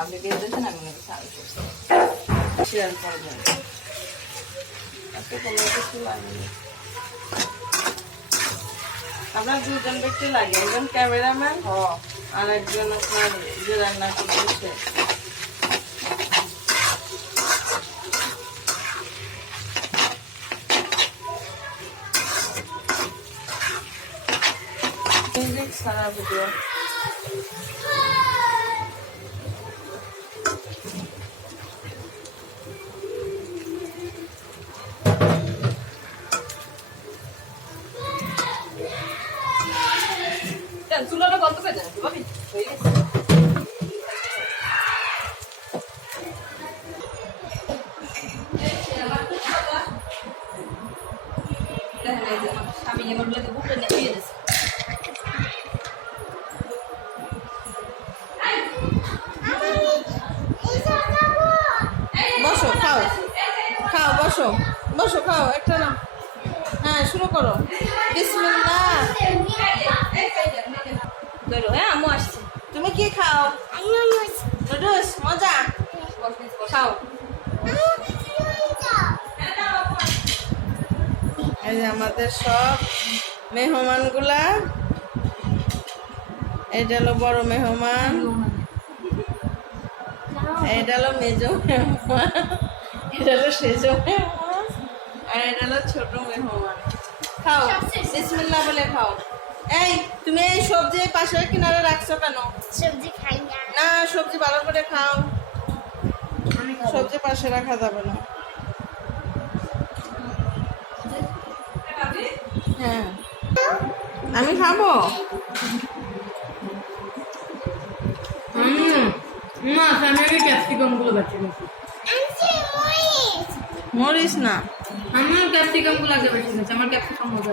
আপনি দিয়ে দিয়েছেন আমি সার্ভ করছি। করবেন এত কোনো কিছু লাগেনি। আপনার দুজন ব্যক্তি লাগে একজন ক্যামেরাম্যান আর একজন আপনার যে রান্না করতেছে। সারা ভিডিও। চুলাটা বন্ধ করে বসো বসো। খাও একটা না হ্যাঁ শুরু করো। বিসমিল্লাহ। ধরো হ্যাঁ আম্মু আসছে। তুমি কি খাও? নুডলস মজা? খাও। এই যে আমাদের সব মেহমানগুলা এটা হলো বড় মেহমান এটা হলো মেজ মেহমান এটা হলো সেজ মেহমান আর এটা হলো ছোট মেহমান। খাও বিসমিল্লাহ বলে খাও। এই তুমি এই সবজি পাশের কিনারে রাখছো কেন? সবজি খাই না। না সবজি ভালো করে খাও। সবজি পাশে রাখা যাবে না। হ্যাঁ। আমি খাব? না আমি ক্যাপসিকামগুলো মরিস না। আমার ক্যাপসিকামগুলো আগে বেশি আমার ক্যাপসিকাম মজা